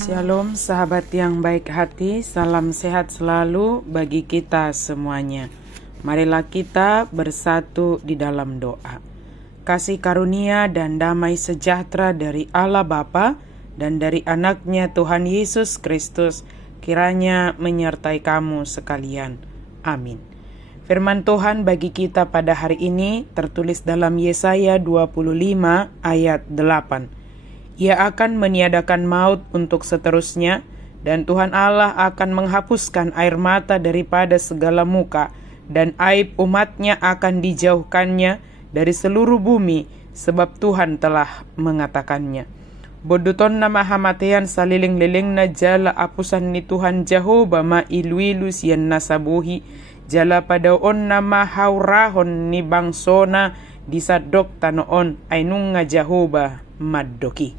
Shalom sahabat yang baik hati, salam sehat selalu bagi kita semuanya. Marilah kita bersatu di dalam doa. Kasih karunia dan damai sejahtera dari Allah Bapa dan dari anaknya Tuhan Yesus Kristus kiranya menyertai kamu sekalian. Amin. Firman Tuhan bagi kita pada hari ini tertulis dalam Yesaya 25 ayat 8. Ia akan meniadakan maut untuk seterusnya, dan Tuhan Allah akan menghapuskan air mata daripada segala muka, dan aib umatnya akan dijauhkannya dari seluruh bumi, sebab Tuhan telah mengatakannya. Boduton nama hamatean saliling-liling na jala apusan ni Tuhan Jehovah ma iluilus yan nasabuhi, jala padaon nama haurahon ni bangsona disadok tanoon ay nung nga Jehovah maddoki.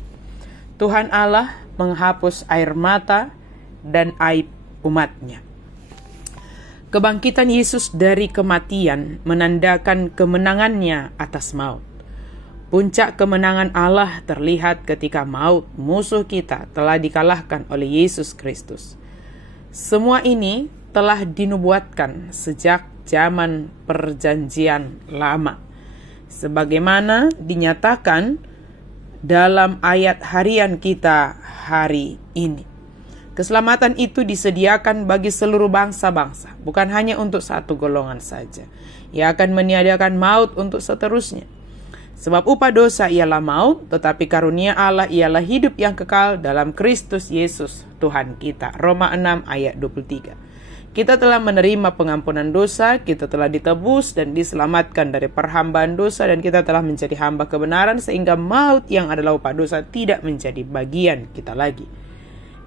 Tuhan Allah menghapus air mata dan aib umatnya. Kebangkitan Yesus dari kematian menandakan kemenangannya atas maut. Puncak kemenangan Allah terlihat ketika maut, musuh kita, telah dikalahkan oleh Yesus Kristus. Semua ini telah dinubuatkan sejak zaman perjanjian lama, sebagaimana dinyatakan dalam ayat harian kita hari ini. Keselamatan itu disediakan bagi seluruh bangsa-bangsa, bukan hanya untuk satu golongan saja. Ia akan meniadakan maut untuk seterusnya. Sebab upah dosa ialah maut, tetapi karunia Allah ialah hidup yang kekal dalam Kristus Yesus Tuhan kita. Roma 6 ayat 23. Kita telah menerima pengampunan dosa, kita telah ditebus dan diselamatkan dari perhambaan dosa, dan kita telah menjadi hamba kebenaran sehingga maut yang adalah upah dosa tidak menjadi bagian kita lagi.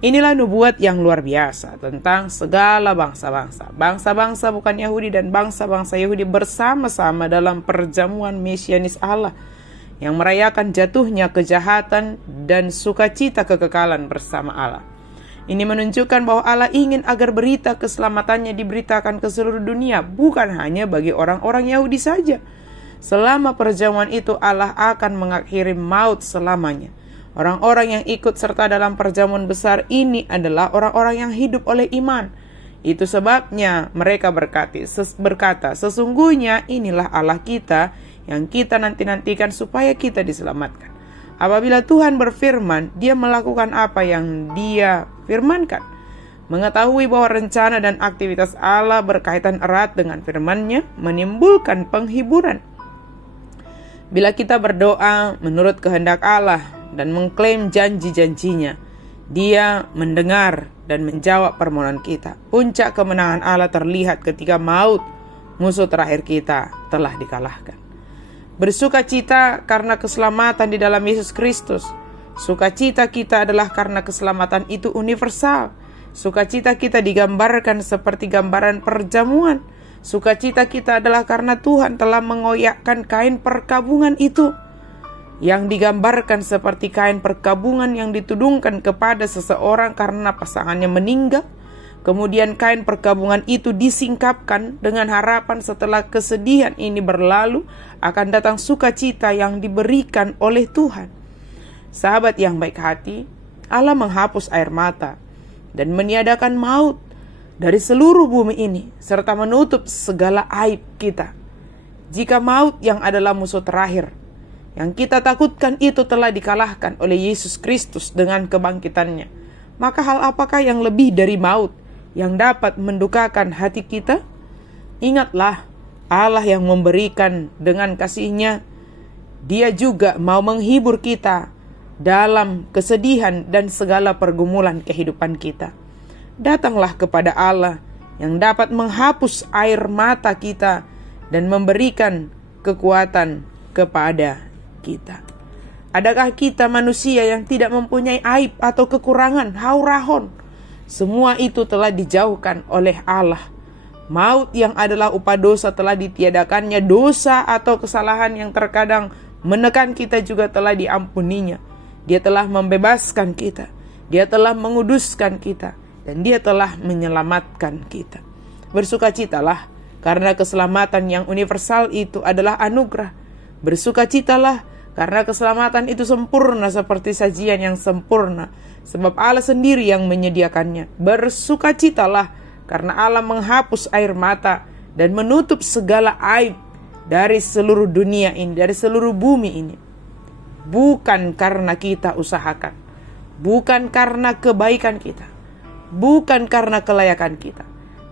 Inilah nubuat yang luar biasa tentang segala bangsa-bangsa. Bangsa-bangsa bukan Yahudi dan bangsa-bangsa Yahudi bersama-sama dalam perjamuan mesianis Allah yang merayakan jatuhnya kejahatan dan sukacita kekekalan bersama Allah. Ini menunjukkan bahwa Allah ingin agar berita keselamatannya diberitakan ke seluruh dunia, bukan hanya bagi orang-orang Yahudi saja. Selama perjamuan itu Allah akan mengakhiri maut selamanya. Orang-orang yang ikut serta dalam perjamuan besar ini adalah orang-orang yang hidup oleh iman. Itu sebabnya mereka berkata, sesungguhnya inilah Allah kita yang kita nanti-nantikan supaya kita diselamatkan. Apabila Tuhan berfirman, Dia melakukan apa yang Dia firmankan. Mengetahui bahwa rencana dan aktivitas Allah berkaitan erat dengan firman-Nya menimbulkan penghiburan. Bila kita berdoa menurut kehendak Allah dan mengklaim janji-janjinya, Dia mendengar dan menjawab permohonan kita. Puncak kemenangan Allah terlihat ketika maut, musuh terakhir kita, telah dikalahkan. Bersukacita karena keselamatan di dalam Yesus Kristus. Sukacita kita adalah karena keselamatan itu universal. Sukacita kita digambarkan seperti gambaran perjamuan. Sukacita kita adalah karena Tuhan telah mengoyakkan kain perkabungan itu, yang digambarkan seperti kain perkabungan yang ditudungkan kepada seseorang karena pasangannya meninggal. Kemudian kain perkabungan itu disingkapkan dengan harapan setelah kesedihan ini berlalu akan datang sukacita yang diberikan oleh Tuhan. Sahabat yang baik hati, Allah menghapus air mata dan meniadakan maut dari seluruh bumi ini serta menutup segala aib kita. Jika maut yang adalah musuh terakhir yang kita takutkan itu telah dikalahkan oleh Yesus Kristus dengan kebangkitannya, maka hal apakah yang lebih dari maut yang dapat mendukakan hati kita? Ingatlah, Allah yang memberikan dengan kasih-Nya, Dia juga mau menghibur kita dalam kesedihan dan segala pergumulan kehidupan kita. Datanglah kepada Allah yang dapat menghapus air mata kita dan memberikan kekuatan kepada kita. Adakah kita manusia yang tidak mempunyai aib atau kekurangan, haurahon? Semua itu telah dijauhkan oleh Allah. Maut yang adalah upah dosa telah ditiadakannya. Dosa atau kesalahan yang terkadang menekan kita juga telah diampuninya. Dia telah membebaskan kita. Dia telah menguduskan kita. Dan Dia telah menyelamatkan kita. Bersukacitalah karena keselamatan yang universal itu adalah anugerah. Bersukacitalah Karena keselamatan itu sempurna seperti sajian yang sempurna, sebab Allah sendiri yang menyediakannya. Bersukacitalah karena Allah menghapus air mata dan menutup segala aib dari seluruh dunia ini, dari seluruh bumi ini. Bukan karena kita usahakan, bukan karena kebaikan kita, bukan karena kelayakan kita,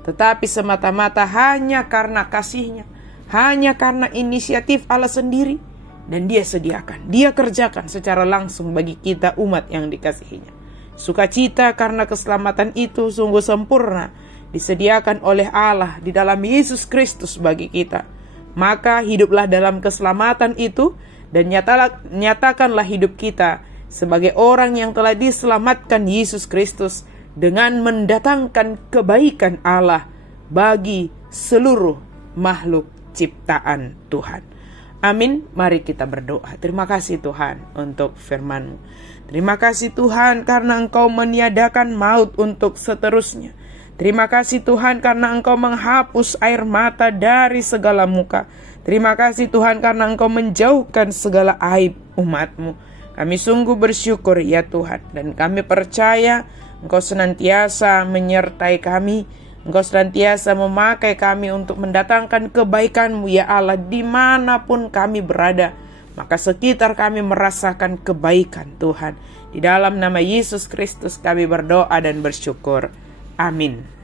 tetapi semata-mata hanya karena kasih-Nya, hanya karena inisiatif Allah sendiri. Dan Dia sediakan, Dia kerjakan secara langsung bagi kita umat yang dikasihinya. Sukacita karena keselamatan itu sungguh sempurna disediakan oleh Allah di dalam Yesus Kristus bagi kita. Maka hiduplah dalam keselamatan itu dan nyatakanlah hidup kita sebagai orang yang telah diselamatkan Yesus Kristus dengan mendatangkan kebaikan Allah bagi seluruh makhluk ciptaan Tuhan. Amin. Mari kita berdoa. Terima kasih Tuhan untuk firman-Mu. Terima kasih Tuhan karena Engkau meniadakan maut untuk seterusnya. Terima kasih Tuhan karena Engkau menghapus air mata dari segala muka. Terima kasih Tuhan karena Engkau menjauhkan segala aib umat-Mu. Kami sungguh bersyukur ya Tuhan, dan kami percaya Engkau senantiasa menyertai kami. Engkau senantiasa memakai kami untuk mendatangkan kebaikan-Mu ya Allah dimanapun kami berada. Maka sekitar kami merasakan kebaikan Tuhan. Di dalam nama Yesus Kristus kami berdoa dan bersyukur. Amin.